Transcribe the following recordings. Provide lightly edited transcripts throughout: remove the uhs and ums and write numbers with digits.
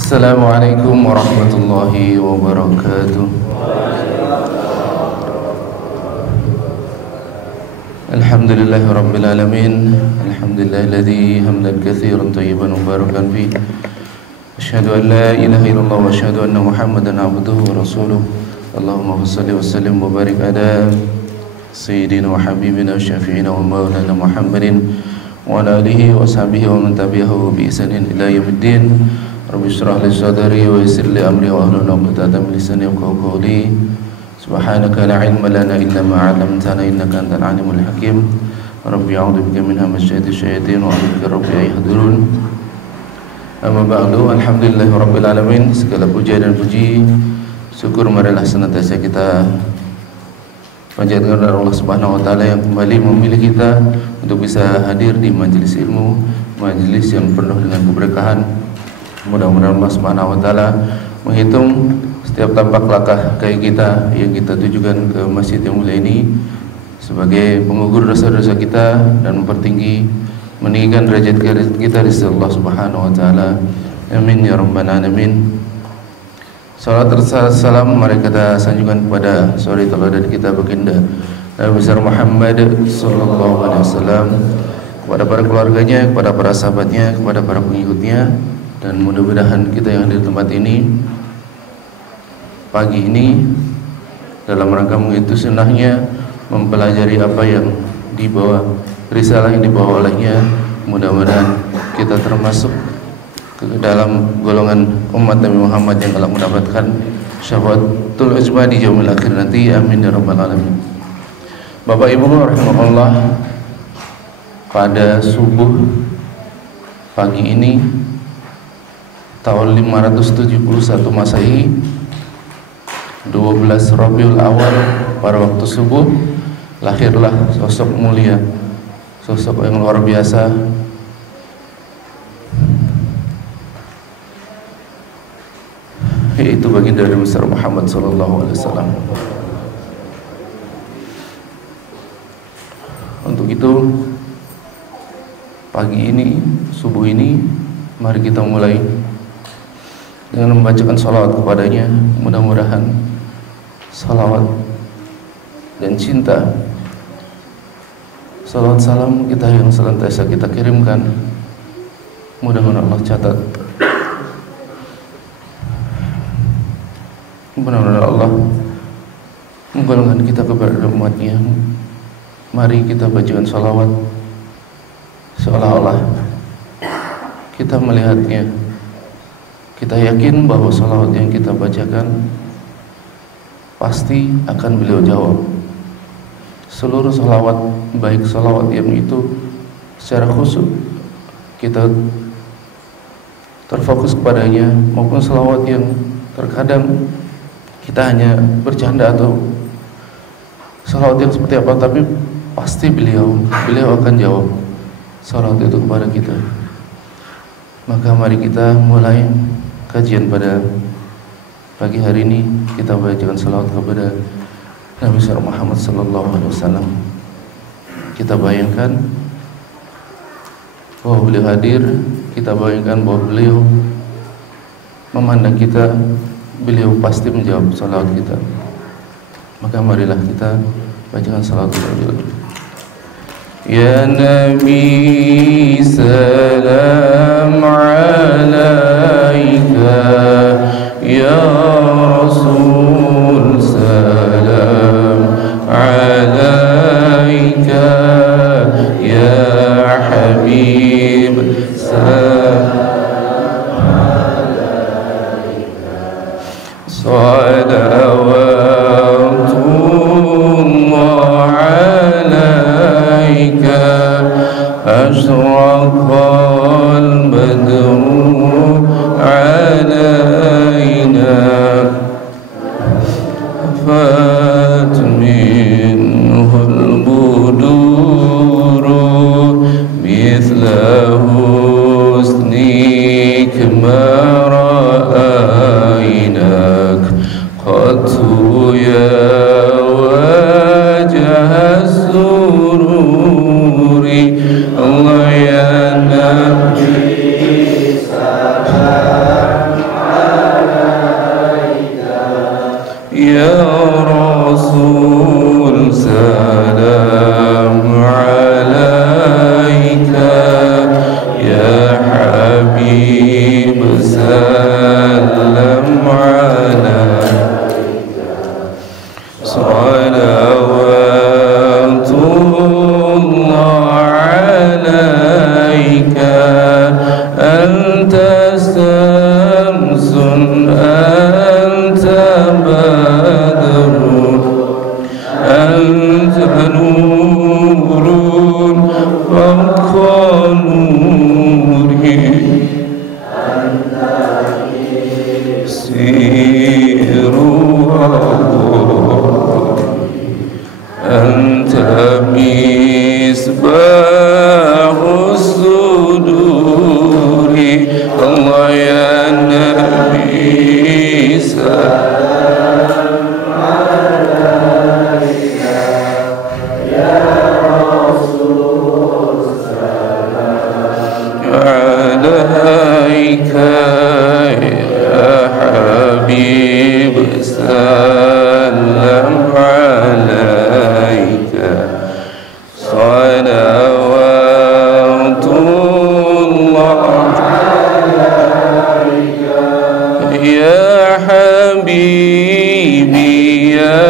Assalamualaikum warahmatullahi wabarakatuh. Alhamdulillahi rabbil alamin. Alhamdulillahilladzi hamdan katsiran thayyiban mubarakan fi. Asyhadu an la ilaha illallah wa asyhadu anna Muhammadan abduhu wa rasuluh. Allahumma shalli wa sallim wa barik ala sayyidina wa habibina wa syafi'ina wa maulana Muhammadin wa ala alihi wa sahbihi wa man tabi'ahu bi ihsanin ila yaumiddin. Rabbi shrah li sadri wa yassir li amri wa hlul 'uqdatam min lisani yafqahu qawli. Subhanaka la ilma lana illa ma 'allamtana innaka antal alimul hakim. Rabbi a'udzu bika min hamazatis syayatin wa a'udzu bika rabbi an yahdurun. Amma ba'du, alhamdulillahi rabbil alamin. Segala puja dan puji syukur marilah senantiasa kita panjatkan kepada Allah Subhanahu wa taala yang kembali memilih kita untuk bisa hadir di majelis ilmu, majelis yang penuh dengan keberkahan. Mudah-mudahan Allah Subhanahu wa taala menghitung setiap tapak langkah kaki kita yang kita tujukan ke masjid yang mulia ini sebagai pengukur dosa-dosa kita dan mempertinggi, meninggikan derajat kita di sisi Allah Subhanahu wa taala. Amin ya rabbal alamin. Salat dan salam mari kita sanjungkan kepada suri teladan kita baginda Nabi besar Muhammad sallallahu alaihi wasallam, kepada para keluarganya, kepada para sahabatnya, kepada para pengikutnya, dan mudah-mudahan kita yang di tempat ini pagi ini dalam rangka mengikuti sunnahnya, mempelajari apa yang dibawa, risalah yang dibawa olehnya, mudah-mudahan kita termasuk ke dalam golongan umat Nabi Muhammad yang telah mendapatkan syafaatul uzma di yaumil akhir nanti. Amin ya rabbal alamin. Bapak Ibu rahimakumullah, pada subuh pagi ini tahun 571 Masehi, 12 Rabiul Awal, pada waktu subuh lahirlah sosok mulia, sosok yang luar biasa, yaitu baginda Nabi besar Muhammad sallallahu alaihi wasallam. Untuk itu pagi ini, subuh ini, mari kita mulai dengan membacakan salawat kepadanya. Mudah-mudahan salawat dan cinta, salawat salam kita yang senantiasa kita kirimkan, mudah-mudahan Allah catat, mudah-mudahan Allah menggolongkan kita kepada umatnya. Mari kita bacakan salawat seolah-olah kita melihatnya. Kita yakin bahwa salawat yang kita bacakan pasti akan beliau jawab. Seluruh salawat, baik salawat yang itu secara khusyuk kita terfokus kepadanya, maupun salawat yang terkadang kita hanya bercanda atau salawat yang seperti apa, tapi pasti beliau akan jawab salawat itu kepada kita. Maka mari kita mulai kajian pada pagi hari ini. Kita bacakan salawat kepada Nabi besar Muhammad sallallahu alaihi wasallam. Kita bayangkan bahwa beliau hadir, kita bayangkan bahwa beliau memandang kita, beliau pasti menjawab salawat kita. Maka marilah kita bacakan salawat kepada beliau. Ya Nabi salam alaika, ya Rasul salam alaika, ya Habib salam alaika, salawatullah alaika, ashraqal badru alaina, fat minhul buduru mithla husnik ma ra'ainak qattu ya wajah sururi. Allah ya Nabi salam Habib salam alaika salawatullah alaika anta samsun anta badrun anta nurun fawqa nuri siru anta misbahus suduri Allah ya Nabi salam alaika ya Rasul salam alaika ya Habib salam alaika salawatullah ya Habibi ya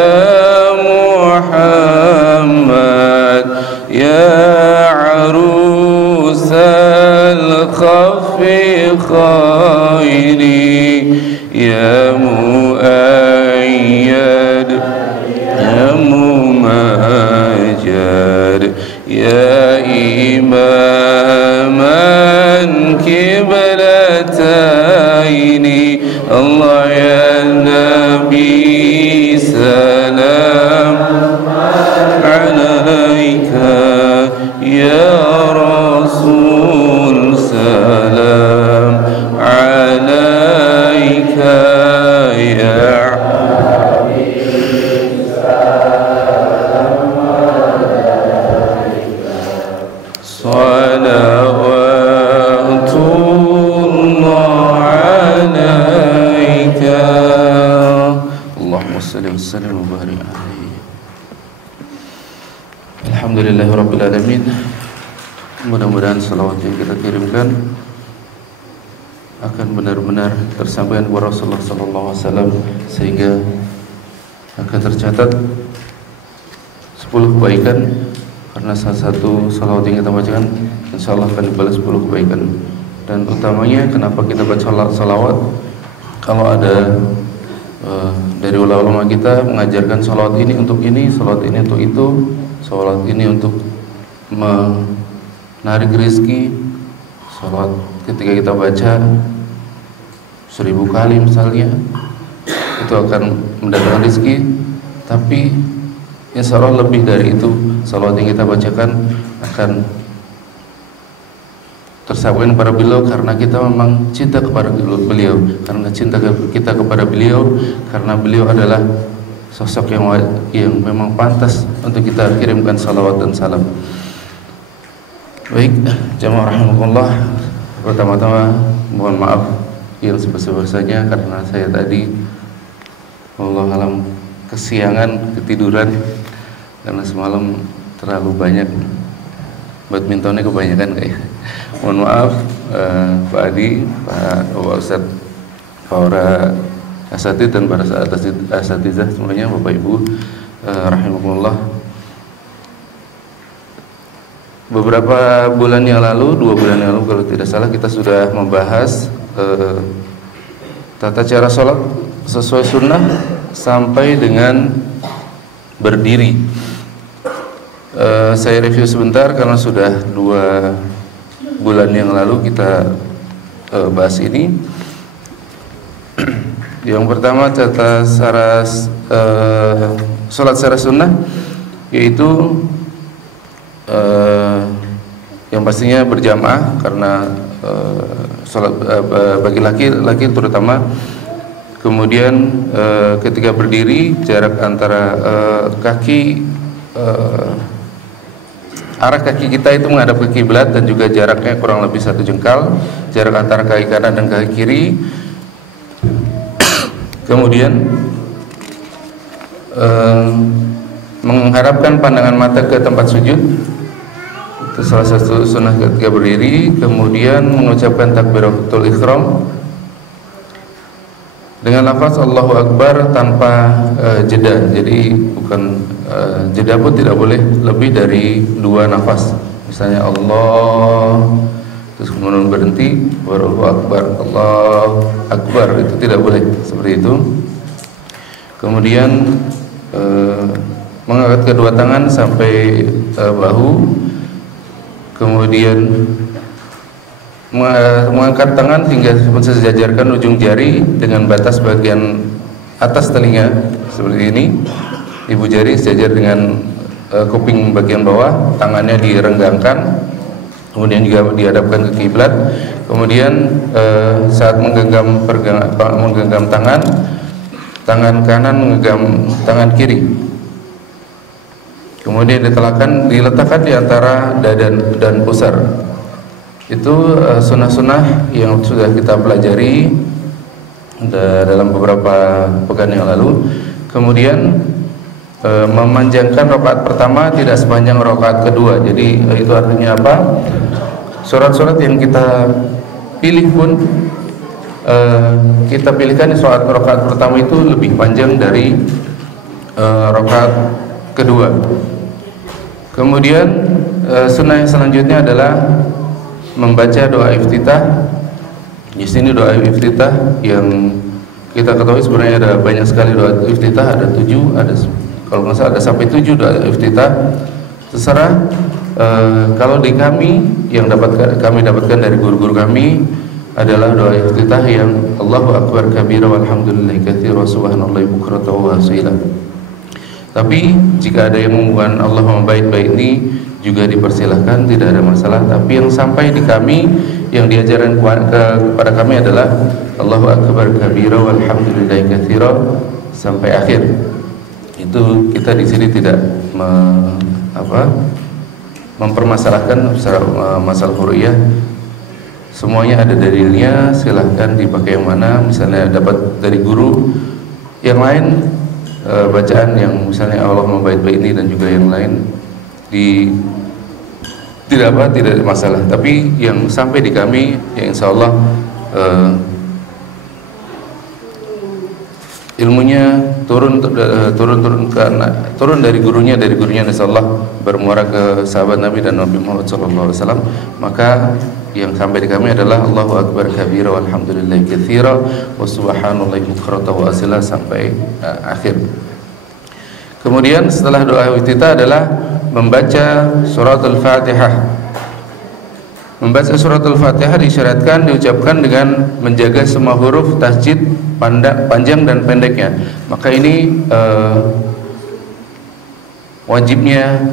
Muhammad ya arusal khafi khairi ya muayyad ya mumajjad ya imaman kiblataini Allah ya Nabi salam alaika ya Rasul salam alaika ya salawatullah alaika Allahumma salli wa sallim wa barik alaihi. Alhamdulillahirabbil alamin. Mudah-mudahan salawat yang kita kirimkan akan benar-benar tersampaikan kepada Rasulullah sallallahu alaihi wasallam sehingga akan tercatat 10 kebaikan. Karena salah satu salawat yang kita bacakan insyaallah akan dibalas 10 kebaikan. Dan utamanya kenapa kita baca salawat? Kalau ada dari ulama kita mengajarkan salawat ini untuk ini, salawat ini untuk itu, salawat ini untuk menarik rezeki, salawat ketika kita baca 1000 kali misalnya itu akan mendatangkan rezeki. Tapi insya Allah lebih dari itu, salawat yang kita bacakan akan tersampaikan kepada beliau karena kita memang cinta kepada beliau, karena cinta kita kepada beliau, karena beliau adalah sosok yang memang pantas untuk kita kirimkan salawat dan salam. Baik, jamaah rahimakumullah, pertama-tama mohon maaf yang sebesar-besarnya karena saya tadi wallahu alam kesiangan, ketiduran karena semalam terlalu banyak badmintonnya kebanyakan kayak. Mohon maaf Pak Adi, Pak Ustadz, para asatidz dan para asatizah semuanya, Bapak Ibu rahimakumullah. Beberapa bulan yang lalu, 2 bulan yang lalu kalau tidak salah, kita sudah membahas tata cara sholat sesuai sunnah sampai dengan berdiri. Saya review sebentar karena sudah 2 bulan yang lalu kita bahas ini. Yang pertama tata cara sholat secara sunnah, yaitu yang pastinya berjamaah karena sholat bagi laki-laki terutama. Kemudian ketika berdiri jarak antara arah kaki kita itu menghadap ke kiblat dan juga jaraknya kurang lebih 1 jengkal, jarak antara kaki kanan dan kaki kiri. Kemudian menghadapkan pandangan mata ke tempat sujud, salah satu sunnah ketika berdiri, kemudian mengucapkan takbiratul ihram dengan lafaz Allahu Akbar tanpa jeda. Jadi bukan jeda pun tidak boleh lebih dari 2 nafas. Misalnya Allah, terus kemudian berhenti, baru Allahu Akbar, Allahu Akbar, itu tidak boleh seperti itu. Kemudian mengangkat kedua tangan sampai bahu, kemudian mengangkat tangan hingga sejajarkan ujung jari dengan batas bagian atas telinga seperti ini. Ibu jari sejajar dengan kuping bagian bawah, tangannya direnggangkan, kemudian juga dihadapkan ke kiblat. Kemudian saat menggenggam tangan kanan menggenggam tangan kiri. Kemudian diletakkan di antara dada dan pusar. Itu sunnah-sunnah yang sudah kita pelajari dalam beberapa pekan yang lalu. Kemudian memanjangkan rakaat pertama tidak sepanjang rakaat kedua. Jadi itu artinya apa? Surat-surat yang kita pilih pun kita pilihkan surat rakaat pertama itu lebih panjang dari rakaat kedua. Kemudian sunnah yang selanjutnya adalah membaca doa iftitah. Di sini doa iftitah yang kita ketahui sebenarnya ada banyak sekali doa iftitah, ada 7, ada kalau nggak salah ada sampai 7 doa iftitah. Terserah. Kalau di kami yang kami dapatkan dari guru-guru kami adalah doa iftitah yang Allahu Akbar kabira walhamdulillahi katsira subhanallahi bukratan wa asila. Tapi jika ada yang menggunakan Allahumma baik-baik ini juga dipersilahkan, tidak ada masalah. Tapi yang sampai di kami, yang diajarkan kepada kami adalah Allahu Akbar kabira walhamdulillahi katsira sampai akhir. Itu kita di sini tidak mempermasalahkan masalah huriyah. Semuanya ada dalilnya, silahkan dipakai yang mana. Misalnya dapat dari guru yang lain, bacaan yang misalnya Allahumma baik-baik ini dan juga yang lain tidak masalah. Tapi yang sampai di kami, ya insya Allah ilmunya turun dari gurunya insya Allah bermuara ke sahabat Nabi dan Nabi Muhammad SAW. Maka yang sampai di kami adalah Allahu Akbar kabira walhamdulillahi katsira wa subhanallahi bukratan wa asila sampai akhir. Kemudian setelah doa iftitah adalah membaca surat Al-Fatihah. Membaca surat Al-Fatihah disyaratkan diucapkan dengan menjaga semua huruf tasjid panjang dan pendeknya. Maka ini wajibnya,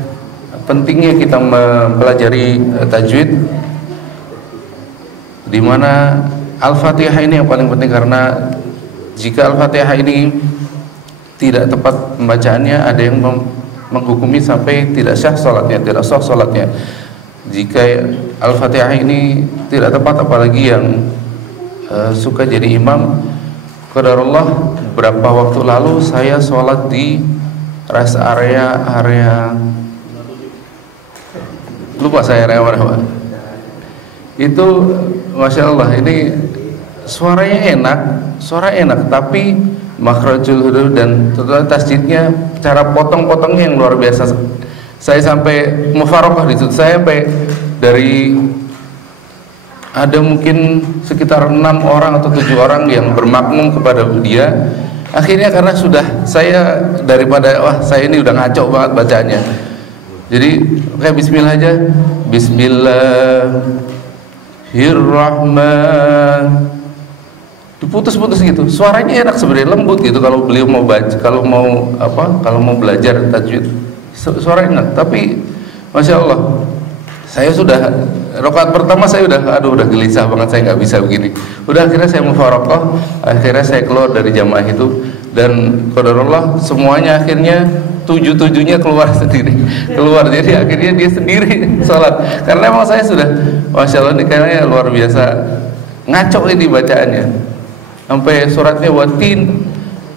pentingnya kita mempelajari tajwid, di mana Al-Fatihah ini yang paling penting. Karena jika Al-Fatihah ini tidak tepat pembacaannya, ada yang menghukumi sampai tidak sah salatnya. Jika Al-Fatihah ini tidak tepat, apalagi yang suka jadi imam. Qadarullah, beberapa waktu lalu saya sholat di rest area lupa saya area mana. Itu Masya Allah, ini suaranya enak, tapi makhrajul huruf dan tasjidnya, cara potong-potongnya yang luar biasa. Saya sampai mufaraqah di situ. Saya sampai dari ada mungkin sekitar 6 orang atau 7 orang yang bermakmum kepada dia. Akhirnya karena sudah saya daripada saya ini udah ngaco banget bacanya. Jadi kayak bismillah aja. Bismillahirrahmanirrahim. Diputus-putus gitu. Suaranya enak sebenarnya, lembut gitu kalau beliau mau baca, kalau mau belajar tajwid. Suara enak, tapi Masya Allah, saya sudah rakaat pertama saya udah gelisah banget, saya nggak bisa begini. Udah akhirnya saya mufaraqah, akhirnya saya keluar dari jamaah itu, dan qadarullah semuanya akhirnya 7-7-nya keluar sendiri, jadi akhirnya dia sendiri sholat. Karena emang saya sudah Masya Allah, ini kayaknya luar biasa ngaco ini bacaannya, sampai suratnya watin.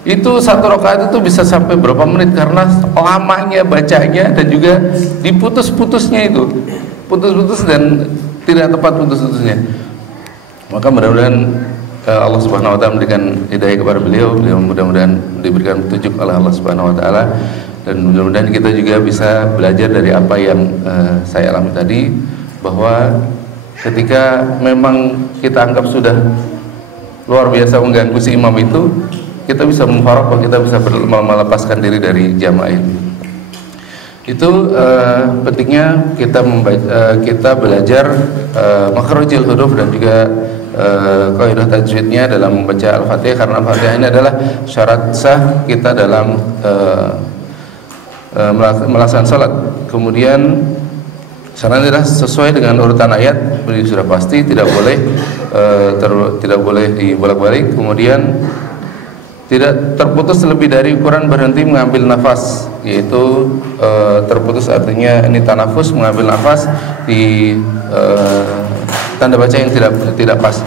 Itu satu rakaat itu bisa sampai berapa menit karena lamanya bacanya dan juga diputus-putusnya itu. putus-putus dan tidak tepat putus-putusnya. Maka mudah-mudahan Allah Subhanahu wa taala memberikan hidayah kepada beliau mudah-mudahan diberikan petunjuk oleh Allah Subhanahu wa taala, dan mudah-mudahan kita juga bisa belajar dari apa yang saya alami tadi, bahwa ketika memang kita anggap sudah luar biasa mengganggu si imam itu, kita bisa mengharap bahwa kita bisa melepaskan diri dari jamaah itu. Itu pentingnya kita belajar makharijul huruf dan juga kaidah tajwidnya dalam membaca Al-Fatihah, karena Al-Fatihah ini adalah syarat sah kita dalam melaksanakan salat. Kemudian sana adalah sesuai dengan urutan ayat, sudah pasti tidak boleh dibolak-balik. Kemudian tidak terputus lebih dari ukuran berhenti mengambil nafas, yaitu terputus artinya ini tanafus, mengambil nafas di tanda baca yang tidak pas.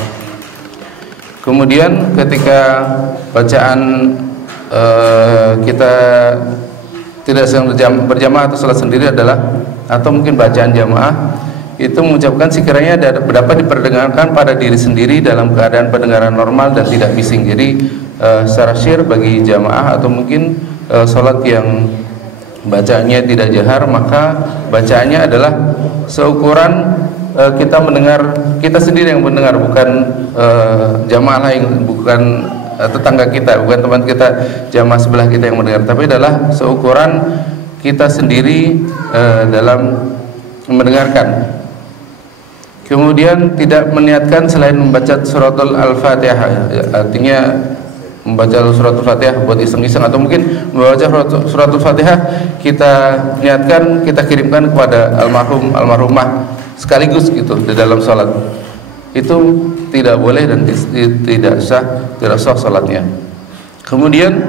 Kemudian ketika bacaan kita tidak sedang berjamaah atau salat sendiri adalah, atau mungkin bacaan jamaah itu mengucapkan sekiranya dapat diperdengarkan pada diri sendiri dalam keadaan pendengaran normal dan tidak bising. Jadi secara syir bagi jamaah atau mungkin sholat yang bacaannya tidak jahar, maka bacaannya adalah seukuran kita mendengar, kita sendiri yang mendengar, bukan jamaah lain, bukan tetangga kita, bukan teman kita, jamaah sebelah kita yang mendengar, tapi adalah seukuran kita sendiri dalam mendengarkan. Kemudian tidak meniatkan selain membaca suratul Al-Fatihah, artinya membaca suratul Fatihah buat iseng-iseng, atau mungkin membaca suratul Fatihah kita niatkan, kita kirimkan kepada almarhum almarhumah sekaligus gitu di dalam sholat. Itu tidak boleh dan tidak sah sholatnya. Kemudian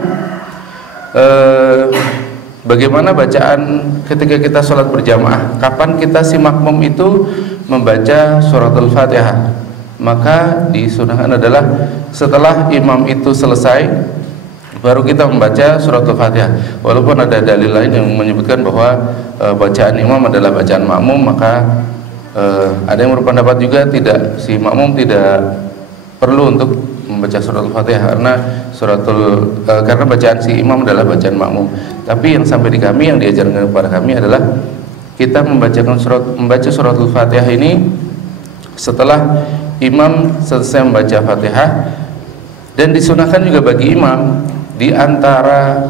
bagaimana bacaan ketika kita sholat berjamaah? Kapan kita si makmum itu membaca suratul Fatihah? Maka disunahkan adalah setelah imam itu selesai baru kita membaca suratul Fatihah. Walaupun ada dalil lain yang menyebutkan bahwa bacaan imam adalah bacaan makmum, maka ada yang berpendapat juga si makmum tidak perlu untuk membaca suratul Fatihah karena bacaan si imam adalah bacaan makmum. Tapi yang sampai di kami, yang diajarkan kepada kami adalah kita membaca suratul Fatihah ini setelah imam selesai membaca Fatihah, dan disunahkan juga bagi imam di antara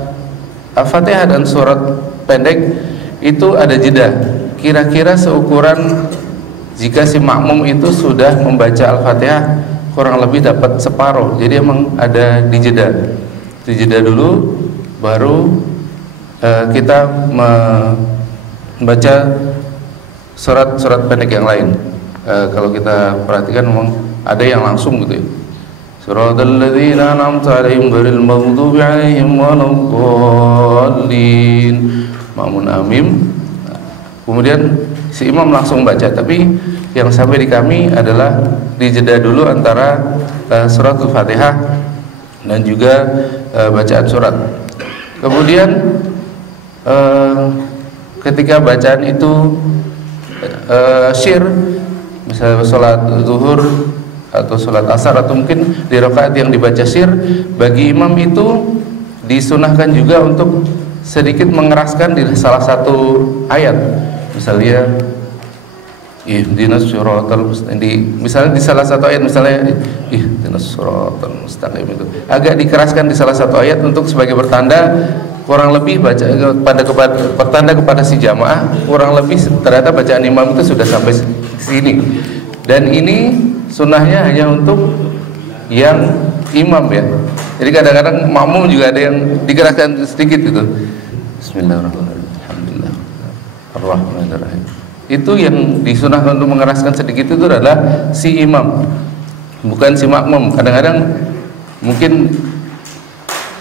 Al-Fatihah dan surat pendek itu ada jeda, kira-kira seukuran jika si makmum itu sudah membaca Al-Fatihah kurang lebih dapat separuh. Jadi emang ada dijeda dulu, baru kita membaca surat pendek yang lain. Kalau kita perhatikan memang ada yang langsung gitu ya. Suratal ladzina an'amta 'alaihim ghairil maghdubi 'alaihim waladdallin. Ma'mun amim. Kemudian si imam langsung baca, tapi yang sampai di kami adalah dijeda dulu antara suratul Fatihah dan juga bacaan surat. Kemudian ketika bacaan itu syir, misalnya sholat zuhur atau sholat asar, atau mungkin di rakaat yang dibaca syir, bagi imam itu disunahkan juga untuk sedikit mengeraskan di salah satu ayat. Misalnya ihdinas siratal mustaqim, misalnya di salah satu ayat, misalnya ihdinas siratal mustaqim, itu agak dikeraskan di salah satu ayat untuk sebagai pertanda, kurang lebih pertanda kepada si jamaah, kurang lebih ternyata bacaan imam itu sudah sampai sini. Dan ini sunnahnya hanya untuk yang imam ya. Jadi kadang-kadang makmum juga ada yang dikeraskan sedikit gitu. Bismillahirrahmanirrahim. Alhamdulillah. Ar-Rahmanir-Rahim. Itu yang disunahkan untuk mengeraskan sedikit itu adalah si imam, bukan si makmum. Kadang-kadang mungkin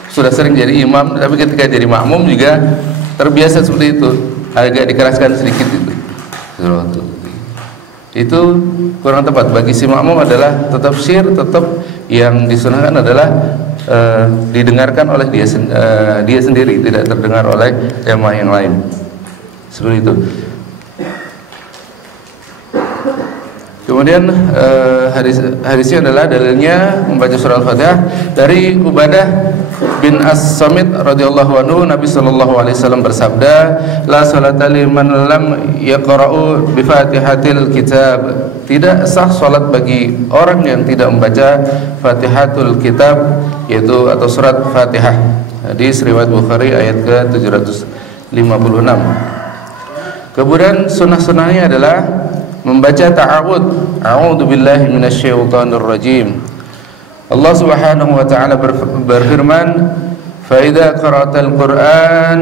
sudah sering jadi imam, tapi ketika jadi makmum juga terbiasa seperti itu, agak dikeraskan sedikit itu. Itu kurang tepat. Bagi si makmum adalah tetap syir, tetap yang disunahkan adalah didengarkan oleh dia sendiri, tidak terdengar oleh jamaah yang lain. Seperti itu. Kemudian hadisnya adalah dalilnya membaca surah Al-Fatihah dari Ubadah bin As-Samit radhiyallahu anhu. Nabi sallallahu alaihi wasallam bersabda, la salata liman lam yaqra'u bi Fatihatil Kitab. Tidak sah salat bagi orang yang tidak membaca Fatihatul Kitab, yaitu atau surat Fatihah. Hadis riwayat Bukhari ayat ke-756. Kemudian sunnah-sunnahnya adalah membaca ta'awudz. A'udzu billahi minasyaitonir rajim. Allah Subhanahu wa taala berfirman, "Fa idza qara'tal Qur'an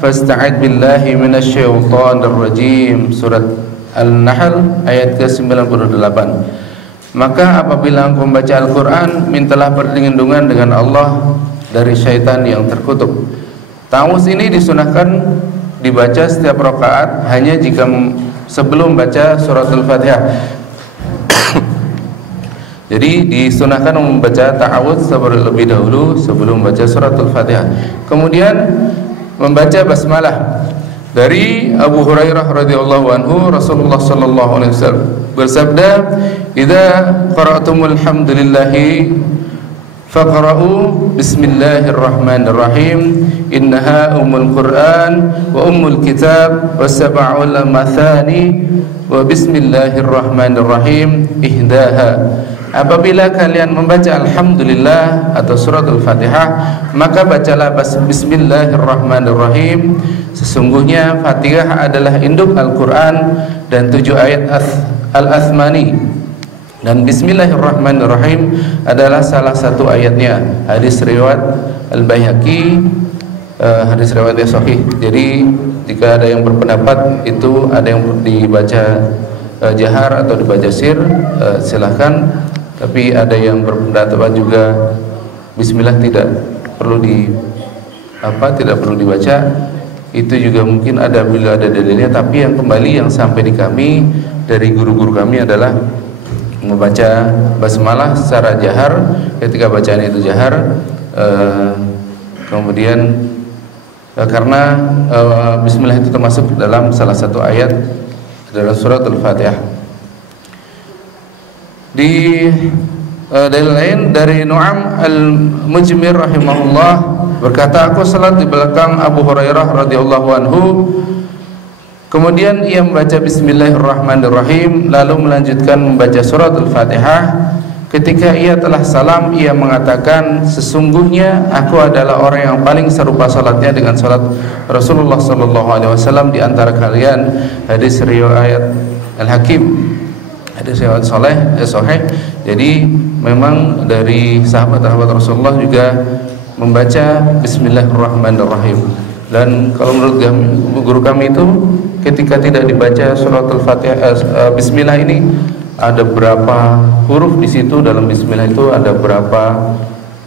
fasta'id billahi minasyaitonir rajim." Surat Al-Nahl ayat ke-98. Maka apabila engkau membaca Al-Qur'an, mintalah perlindungan dengan Allah dari syaitan yang terkutuk. Ta'awudz ini disunahkan dibaca setiap rakaat hanya jika sebelum baca suratul Fatihah. Jadi disunahkan membaca ta'awudz terlebih dahulu sebelum baca suratul Fatihah. Kemudian membaca basmalah. Dari Abu Hurairah radhiyallahu anhu, Rasulullah sallallahu alaihi wasallam bersabda, "Idza qara'tumul hamdulillahi faqra'u bismillahirrahmanirrahim, innaha ummul Qur'an wa ummul kitab wa sab'ul mathani wa bismillahirrahmanirrahim ihdaha." Apabila kalian membaca Alhamdulillah atau suratul Fatihah, maka bacalah bismillahirrahmanirrahim. Sesungguhnya Fatihah adalah induk Al-Quran dan 7 ayat Al-Athmani, dan bismillahirrahmanirrahim adalah salah satu ayatnya. Hadis riwayat Al-Baihaqi, hadis riwayatnya sahih. Jadi jika ada yang berpendapat itu ada yang dibaca jahar atau dibaca sir, silahkan. Tapi ada yang berpendapat juga bismillah tidak perlu dibaca. Itu juga mungkin ada bila ada dalilnya, tapi yang kembali yang sampai di kami dari guru-guru kami adalah membaca basmalah secara jahar ketika bacaan itu jahar. Kemudian karena bismillah itu termasuk dalam salah satu ayat dalam surat Al-Fatihah. Di dalil lain dari Nu'am Al-Mujmir rahimahullah berkata, aku salat di belakang Abu Hurairah radhiyallahu anhu. Kemudian ia membaca bismillahirrahmanirrahim lalu melanjutkan membaca surat Al-Fatihah. Ketika ia telah salam, ia mengatakan, sesungguhnya aku adalah orang yang paling serupa salatnya dengan salat Rasulullah sallallahu alaihi wasallam di antara kalian. Hadis riwayat Al-Hakim, hadis riwayat sahih. Jadi memang dari sahabat-sahabat Rasulullah juga membaca bismillahirrahmanirrahim. Dan kalau menurut guru kami itu ketika tidak dibaca surat Al-Fatihah, bismillah ini ada berapa huruf di situ, dalam bismillah itu ada berapa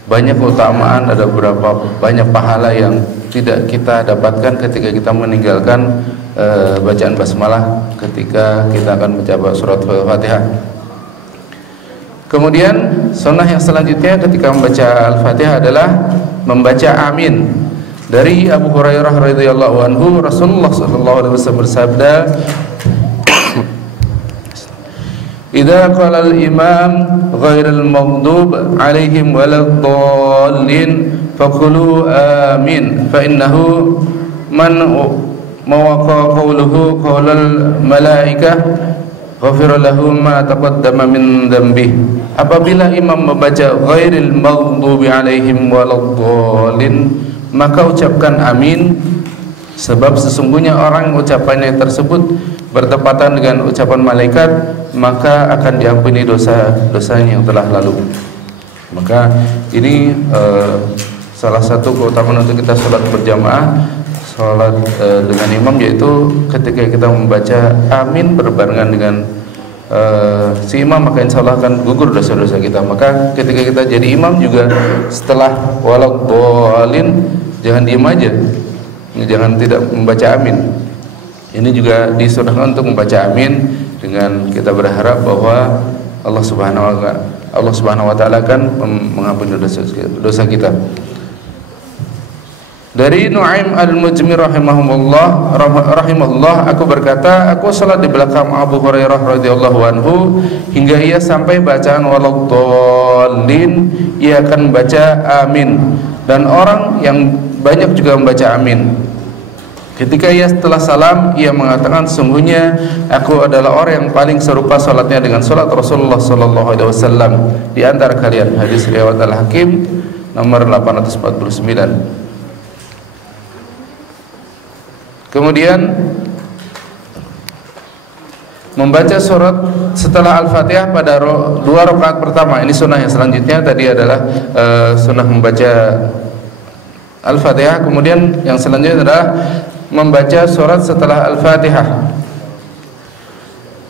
banyak keutamaan, ada berapa banyak pahala yang tidak kita dapatkan ketika kita meninggalkan bacaan basmalah ketika kita akan mencapai surat Al-Fatihah. Kemudian sunnah yang selanjutnya ketika membaca Al-Fatihah adalah membaca amin. Dari Abu Hurairah radhiyallahu anhu, Rasulullah sallallahu alaihi wasallam bersabda, "Idza qala al-imam ghairil maghdub 'alaihim waladdallin faqulu amin fa innahu man mawaqa qawluhu qawlal malaikah ghafira lahu ma taqaddama min dhanbih." Apabila imam membaca ghairil maghdubi 'alaihim waladdallin, maka ucapkan amin, sebab sesungguhnya orang ucapannya tersebut bertepatan dengan ucapan malaikat, maka akan diampuni dosa-dosanya yang telah lalu. Maka ini salah satu keutamaan untuk kita sholat berjamaah, sholat dengan imam, yaitu ketika kita membaca amin berbarengan dengan si imam, maka insya Allah akan gugur dosa-dosa kita. Maka ketika kita jadi imam juga setelah waladhdallin, jangan diam aja, jangan tidak membaca amin. Ini juga disunahkan untuk membaca amin dengan kita berharap bahwa Allah Subhanahu wa taala akan mengampuni dosa kita. Dari Nu'aim al-Mujmir rahimahullah, aku berkata, aku salat di belakang Abu Hurairah radhiyallahu anhu hingga ia sampai bacaan waladdallin, ia akan membaca amin, dan orang yang banyak juga membaca amin. Ketika ia setelah salam, ia mengatakan, sungguhnya aku adalah orang yang paling serupa salatnya dengan salat Rasulullah sallallahu alaihi wasallam di antara kalian. Hadis riwayat Al-Hakim nomor 849. Kemudian membaca surat setelah Al-Fatihah pada 2 rakaat pertama. Ini sunnah. Yang selanjutnya tadi adalah sunnah membaca Al-Fatihah. Kemudian yang selanjutnya adalah membaca surat setelah Al-Fatihah.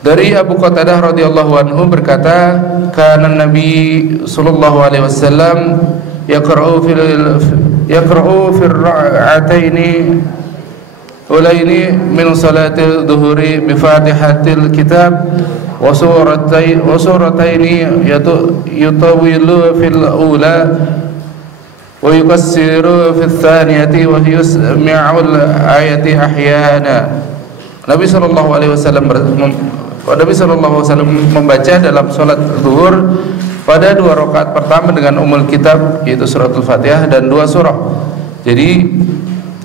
Dari Abu Qatadah radhiyallahu anhu berkata, kana Nabi sallallahu alaihi wasallam yaqra'u fil ra'ataini ulaini min salatil dhuhri bi fatihatil kitab wa surataini yutawilu fil ula wa yukassiru fil thaniyati wa yusmi'ul ayati ahyana. Nabi sallallahu alaihi wasallam membaca dalam salat zuhur pada 2 rakaat pertama dengan Ummul Kitab, yaitu suratul Fatihah dan 2 surah. Jadi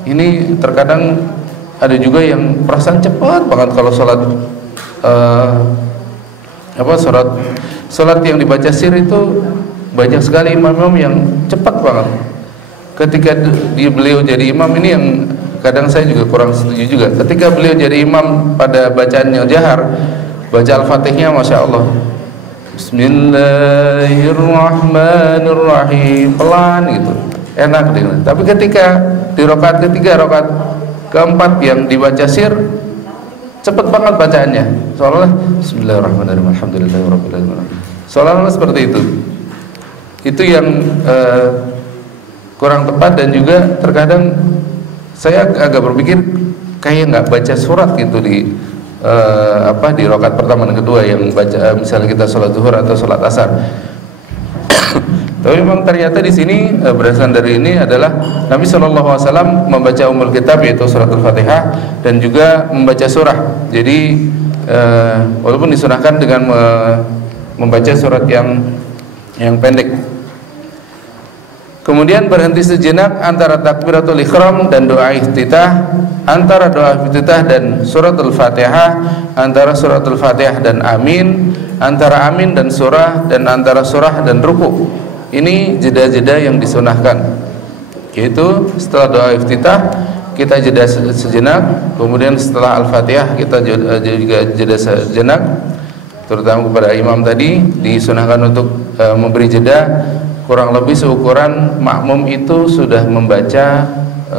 ini terkadang ada juga yang perasaan cepat banget kalau sholat sholat yang dibaca sir itu. Banyak sekali imam-imam yang cepat banget. Ketika beliau jadi imam, ini yang kadang saya juga kurang setuju juga. Ketika beliau jadi imam pada bacaan yang jahar, baca Al-Fatihahnya Masya Allah, Bismillahirrahmanirrahim, pelan gitu, enak dengar. Tapi ketika di rakaat ketiga, rakaat keempat yang dibaca sir, cepat banget bacaannya, seolah-olah Bismillahirrahmanirrahim, Alhamdulillahirabbil alamin, seolah-olah seperti itu. Itu yang kurang tepat. Dan juga terkadang saya agak berpikir kayak nggak baca surat gitu di di rakaat pertama dan kedua yang baca, misalnya kita sholat zuhur atau sholat asar. Tapi memang ternyata di sini berdasarkan dari ini adalah Nabi SAW membaca Ummul Kitab, yaitu surat Al-Fatihah, dan juga membaca surah. Jadi walaupun disunahkan dengan membaca surat yang pendek. Kemudian berhenti sejenak antara takbiratul ihram dan doa iftitah, antara doa iftitah dan suratul Fatihah, antara suratul Fatihah dan amin, antara amin dan surah, dan antara surah dan ruku. Ini jeda-jeda yang disunahkan, yaitu setelah doa iftitah kita jeda sejenak, kemudian setelah Al-Fatihah kita juga jeda sejenak. Terutama kepada imam tadi disunahkan untuk memberi jeda kurang lebih seukuran makmum itu sudah membaca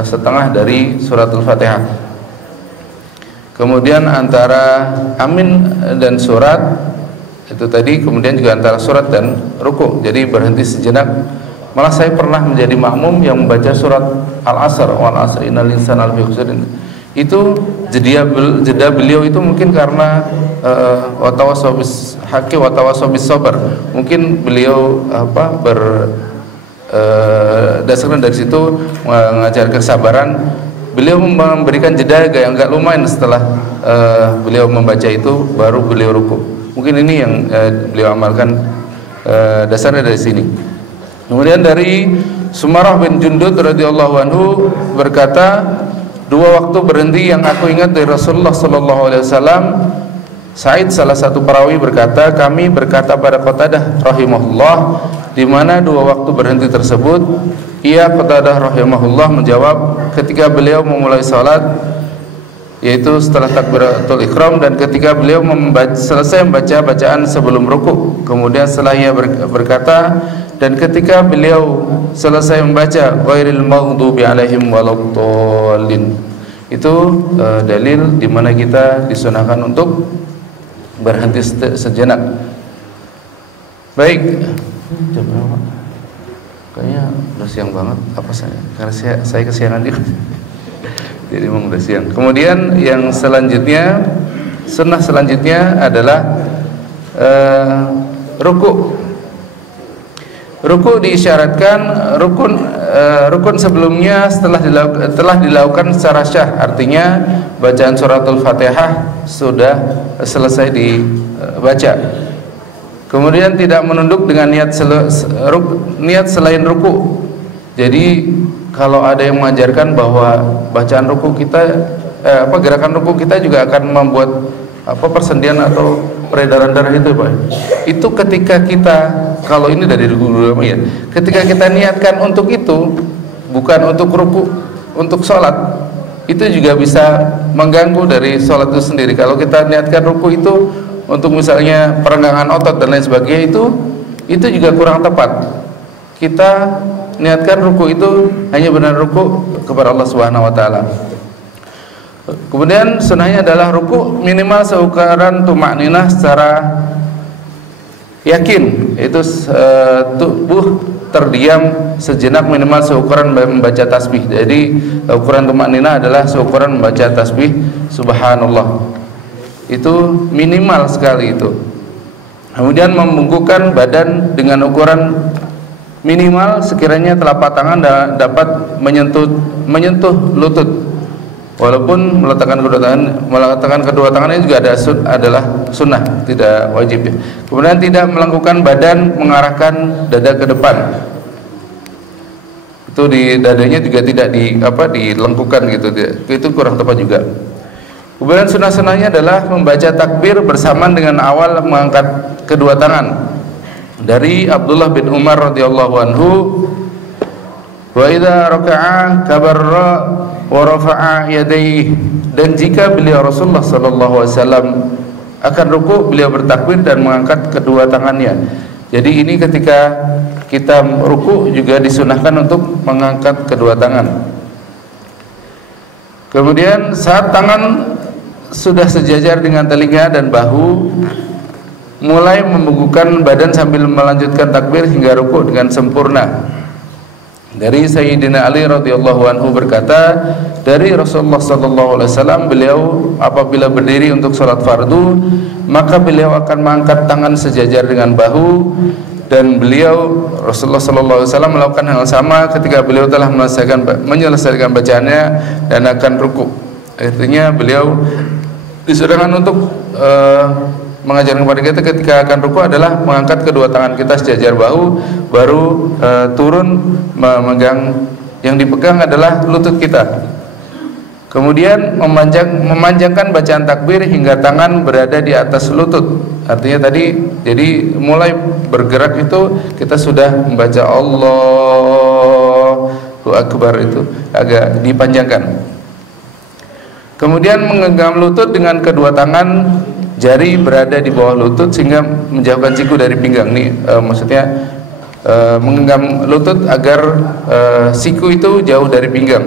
setengah dari surat Al-Fatihah. Kemudian antara amin dan surat itu tadi, kemudian juga antara surat dan ruku, jadi berhenti sejenak. Malah saya pernah menjadi makmum yang membaca surat Al-Asr, wal 'asri innal insana lafi khusrin. Itu jeda beliau itu mungkin karena watawassobis haqi watawassobis sabar. Mungkin beliau dasarnya dari situ mengajar kesabaran. Beliau memberikan jeda yang agak lumayan setelah beliau membaca itu, baru beliau ruku. Mungkin ini yang beliau amalkan dasarnya dari sini. Kemudian dari Sumarah bin Jundud radhiyallahu anhu berkata, 2 waktu berhenti yang aku ingat dari Rasulullah sallallahu alaihi wasallam. Sa'id, salah satu perawi, berkata, kami berkata pada Qatadah rahimahullah, di mana 2 waktu berhenti tersebut? Ia, Qatadah rahimahullah, menjawab, ketika beliau memulai salat, yaitu setelah takbiratul ihram, dan ketika beliau selesai membaca bacaan sebelum ruku. Kemudian setelah ia berkata, dan ketika beliau selesai membaca ghairil maghdubi alaihim waladdallin. Itu dalil di mana kita disunahkan untuk berhenti sejenak. Baik. Jam berapa? Kayaknya udah siang banget. Apa saya? Karena saya kesiangan juga. Jadi memang udah siang. Kemudian yang selanjutnya, sunnah selanjutnya adalah ruku. Ruku diisyaratkan rukun sebelumnya telah dilakukan secara syah, artinya bacaan suratul Fatihah sudah selesai dibaca. Kemudian tidak menunduk dengan niat selain ruku. Jadi kalau ada yang mengajarkan bahwa bacaan ruku kita gerakan ruku kita juga akan membuat persendian atau peredaran darah itu, Pak. Itu ketika kita, kalau ini dari dulu ya, ketika kita niatkan untuk itu, bukan untuk ruku, untuk sholat, itu juga bisa mengganggu dari sholat itu sendiri. Kalau kita niatkan ruku itu untuk misalnya perenggangan otot dan lain sebagainya, itu juga kurang tepat. Kita niatkan ruku itu hanya benar ruku kepada Allah Subhanahu wa taala. Kemudian sunnahnya adalah ruku minimal seukuran tumakninah secara yakin, itu tubuh terdiam sejenak minimal seukuran membaca tasbih. Jadi ukuran tumakninah adalah seukuran membaca tasbih subhanallah. Itu minimal sekali itu. Kemudian membungkukkan badan dengan ukuran minimal sekiranya telapak tangan dapat menyentuh lutut. Walaupun meletakkan kedua tangannya juga adalah sunnah, tidak wajib ya. Kemudian tidak melakukan badan mengarahkan dada ke depan. Itu di dadanya juga tidak dilengkungkan gitu. Itu kurang tepat juga. Kemudian sunnah-sunnahnya adalah membaca takbir bersamaan dengan awal mengangkat kedua tangan. Dari Abdullah bin Umar radhiyallahu anhu, wa idza raka'a kabarra wa rafa'a yadayhi, dan jika beliau Rasulullah sallallahu alaihi wasallam akan ruku, beliau bertakbir dan mengangkat kedua tangannya. Jadi ini ketika kita ruku juga disunahkan untuk mengangkat kedua tangan. Kemudian saat tangan sudah sejajar dengan telinga dan bahu, mulai membungkukkan badan sambil melanjutkan takbir hingga ruku dengan sempurna. Dari Sayyidina Ali radhiyallahu anhu berkata, dari Rasulullah sallallahu alaihi wasallam, beliau apabila berdiri untuk salat fardu, maka beliau akan mengangkat tangan sejajar dengan bahu, dan beliau Rasulullah sallallahu alaihi wasallam melakukan hal sama ketika beliau telah menyelesaikan bacaannya dan akan ruku. Artinya beliau disunahkan untuk mengajarkan kepada kita ketika akan ruku adalah mengangkat kedua tangan kita sejajar bahu, baru turun memegang, yang dipegang adalah lutut kita. Kemudian memanjangkan bacaan takbir hingga tangan berada di atas lutut. Artinya tadi, jadi mulai bergerak itu kita sudah membaca Allahu Akbar, itu agak dipanjangkan. Kemudian menggenggam lutut dengan kedua tangan, jari berada di bawah lutut sehingga menjauhkan siku dari pinggang. Nih maksudnya menggenggam lutut agar siku itu jauh dari pinggang.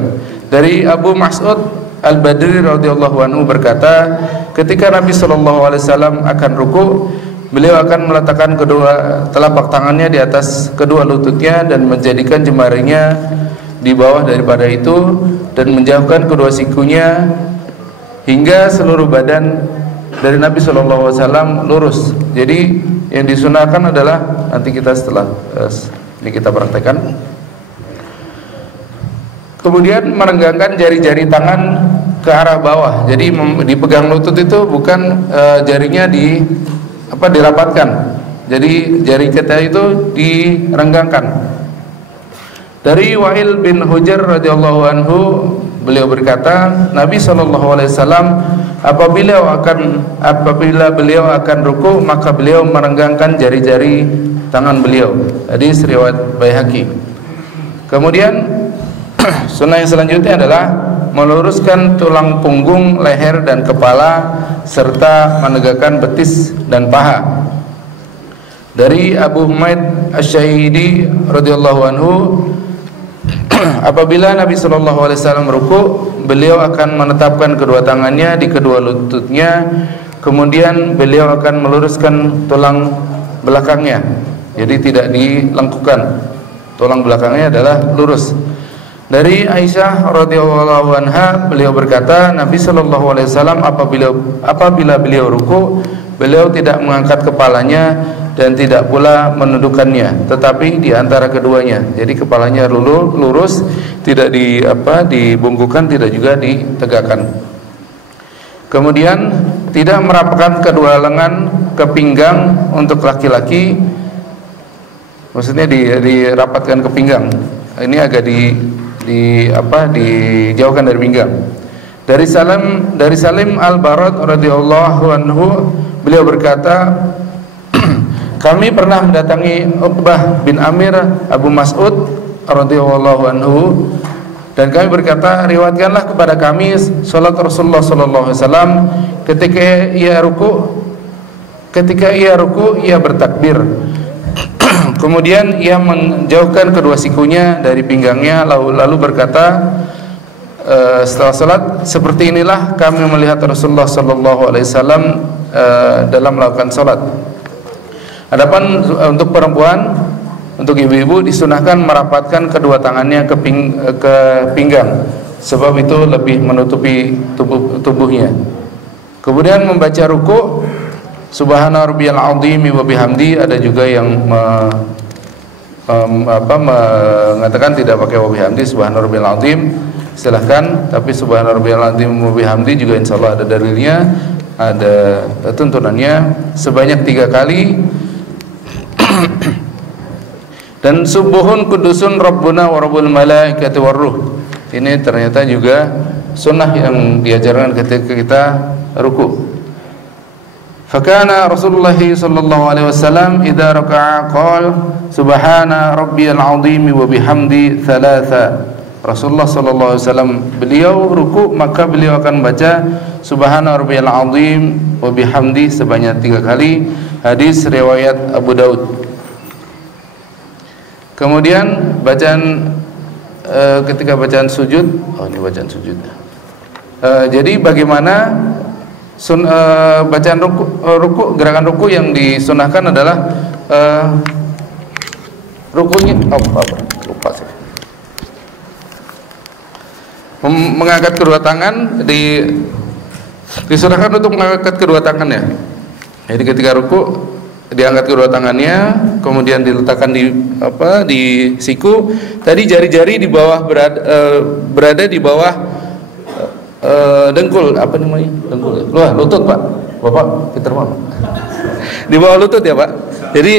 Dari Abu Mas'ud Al-Badri radhiyallahu anhu berkata, ketika Nabi sallallahu alaihi wasallam akan ruku, beliau akan meletakkan kedua telapak tangannya di atas kedua lututnya dan menjadikan jemarinya di bawah daripada itu dan menjauhkan kedua sikunya hingga seluruh badan dari Nabi SAW lurus. Jadi yang disunahkan adalah nanti kita setelah ini kita praktekkan. Kemudian merenggangkan jari-jari tangan ke arah bawah. Jadi dipegang lutut itu bukan jarinya dirapatkan. Jadi jari kita itu direnggangkan. Dari Wa'il bin Hujr radhiyallahu anhu, beliau berkata, Nabi SAW apabila beliau akan ruku, maka beliau merenggangkan jari-jari tangan beliau. Hadis riwayat Baihaqi. Kemudian sunnah yang selanjutnya adalah meluruskan tulang punggung, leher dan kepala serta menegakkan betis dan paha. Dari Abu Humaid Asy-Syaihidi radhiyallahu anhu, apabila Nabi SAW ruku, beliau akan menetapkan kedua tangannya di kedua lututnya, kemudian beliau akan meluruskan tulang belakangnya. Jadi tidak dilengkungkan, tulang belakangnya adalah lurus. Dari Aisyah radhiyallahu anha, beliau berkata, Nabi SAW apabila beliau ruku, beliau tidak mengangkat kepalanya dan tidak pula menundukkannya, tetapi di antara keduanya. Jadi kepalanya lurus, tidak dibungkukkan, tidak juga ditegakkan. Kemudian tidak merapatkan kedua lengan ke pinggang untuk laki-laki, maksudnya dirapatkan ke pinggang. Ini agak dijauhkan dari pinggang. Dari Salim Al-Barad radhiyallahu anhu, beliau berkata, kami pernah mendatangi Uqbah bin Amir Abu Mas'ud radhiyallahu anhu, dan kami berkata, riwayatkanlah kepada kami salat Rasulullah sallallahu alaihi wasallam ketika ia ruku ia bertakbir. Kemudian ia menjauhkan kedua sikunya dari pinggangnya, lalu berkata, setelah salat, seperti inilah kami melihat Rasulullah sallallahu alaihi wasallam dalam melakukan salat. Adapun untuk perempuan, untuk ibu-ibu disunahkan merapatkan kedua tangannya ke pinggang, sebab itu lebih menutupi tubuhnya. Kemudian membaca ruku, Subhana rabbiyal azim wa bihamdi, ada juga yang mengatakan tidak pakai wa bihamdi, Subhana rabbiyal azim, silahkan, tapi Subhana rabbiyal azim wa bihamdi juga insyaallah ada dalilnya, ada tuntunannya sebanyak 3 kali. Dan subuhun kudusun rabbuna wa rabbul malaikati warruh, ini ternyata juga sunnah yang diajarkan ketika kita ruku. Fakana Rasulullah sallallahu alaihi wasallam idza raka'a qala subhana rabbiyal azim wa bihamdi thalatha. Rasulullah sallallahu alaihi wasallam beliau ruku maka beliau akan baca subhana rabbiyal azim wa bihamdi sebanyak 3 kali. Hadis riwayat Abu Daud. Kemudian bacaan ketika bacaan sujud, ini bacaan sujud. Jadi bagaimana bacaan ruku, gerakan ruku yang disunahkan adalah rukunya lupa saya. Mengangkat kedua tangan, disunahkan untuk mengangkat kedua tangannya. Jadi ketika ruku diangkat kedua tangannya, kemudian diletakkan di siku. Tadi jari-jari di bawah berada di bawah dengkul, apa namanya? Dengkul. Wah, lutut, Pak. Bapak Peter Mam. Di bawah lutut ya, Pak. Jadi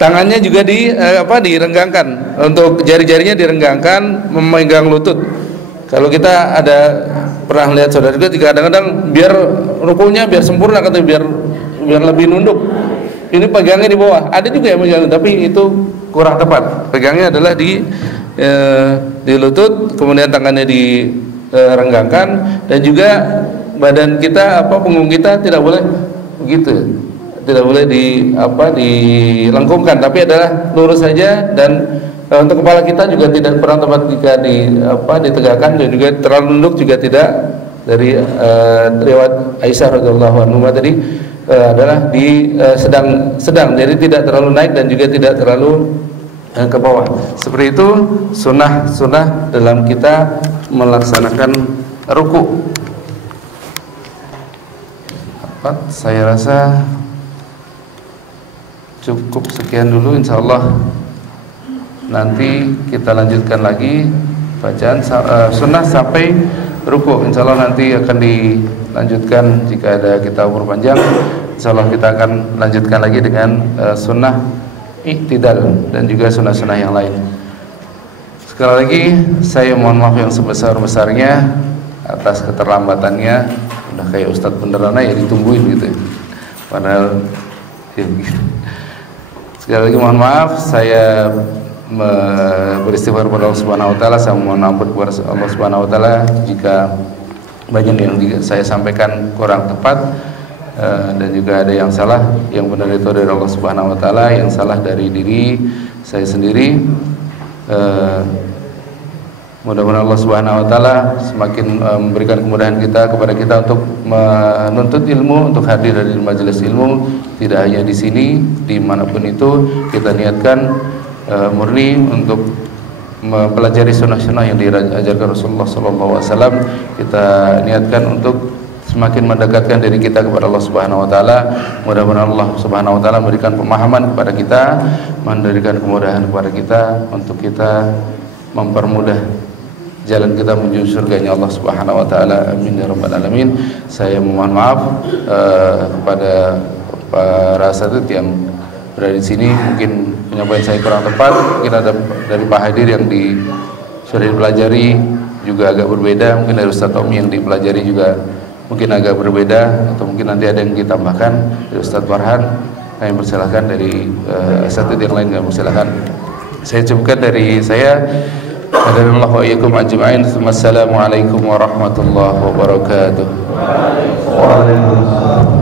tangannya juga direnggangkan. Untuk jari-jarinya direnggangkan memegang lutut. Kalau kita pernah lihat saudara juga, kadang-kadang biar rukunya biar sempurna, katanya biar lebih nunduk, ini pegangnya di bawah. Ada juga yang megang, tapi itu kurang tepat. Pegangnya adalah di lutut, kemudian tangannya direnggangkan, dan juga badan kita, punggung kita tidak boleh begitu, tidak boleh dilengkungkan, tapi adalah lurus saja. Dan untuk kepala kita juga tidak kurang tepat jika ditegakkan, dan juga terlalu nunduk juga tidak. Dari riwayat Aisyah radhiyallahu anha tadi adalah sedang, jadi tidak terlalu naik dan juga tidak terlalu ke bawah. Seperti itu sunnah dalam kita melaksanakan ruku. Saya rasa cukup sekian dulu, insyaallah nanti kita lanjutkan lagi bacaan sunnah sampai ruku. Insyaallah nanti akan dilanjutkan jika ada kita umur panjang. Insyaallah kita akan lanjutkan lagi dengan sunnah i'tidal dan juga sunnah-sunnah yang lain. Sekali lagi saya mohon maaf yang sebesar-besarnya atas keterlambatannya. Udah kayak Ustadz beneran ya ditungguin gitu. Padahal ya begitu. Sekali lagi mohon maaf, saya beristighfar kepada Allah Subhanahu wa taala, saya mohon ampun kepada Allah Subhanahu wa taala jika banyak yang saya sampaikan kurang tepat, dan juga ada yang salah. Yang benar itu dari Allah Subhanahu wa taala, yang salah dari diri saya sendiri. Mudah-mudahan Allah Subhanahu wa taala semakin memberikan kemudahan kepada kita untuk menuntut ilmu, untuk hadir dari majelis ilmu, tidak hanya di sini, dimanapun itu kita niatkan murni untuk mempelajari sunnah-sunnah yang diajarkan Rasulullah SAW. Kita niatkan untuk semakin mendekatkan diri kita kepada Allah Subhanahu wa taala. Mudah-mudahan Allah Subhanahu wa taala memberikan pemahaman kepada kita, memberikan kemudahan kepada kita untuk kita mempermudah jalan kita menuju surganya Allah Subhanahu wa taala. Amin ya rabbal alamin. Saya mohon maaf kepada para asatidz yang berada di sini, mungkin penyampaian saya kurang tepat, mungkin ada dari Pak Hadir yang sudah dipelajari juga agak berbeda, mungkin dari Ustaz Tommy yang dipelajari juga mungkin agak berbeda, atau mungkin nanti ada yang ditambahkan dari Ustaz Farhan. Kami persilahkan dari asatidz yang lain, kami persilahkan. Saya cukupkan dari saya. Hadanallahu wa iyyakum ajma'in. Assalamualaikum warahmatullahi wabarakatuh. Waalaikumsalam.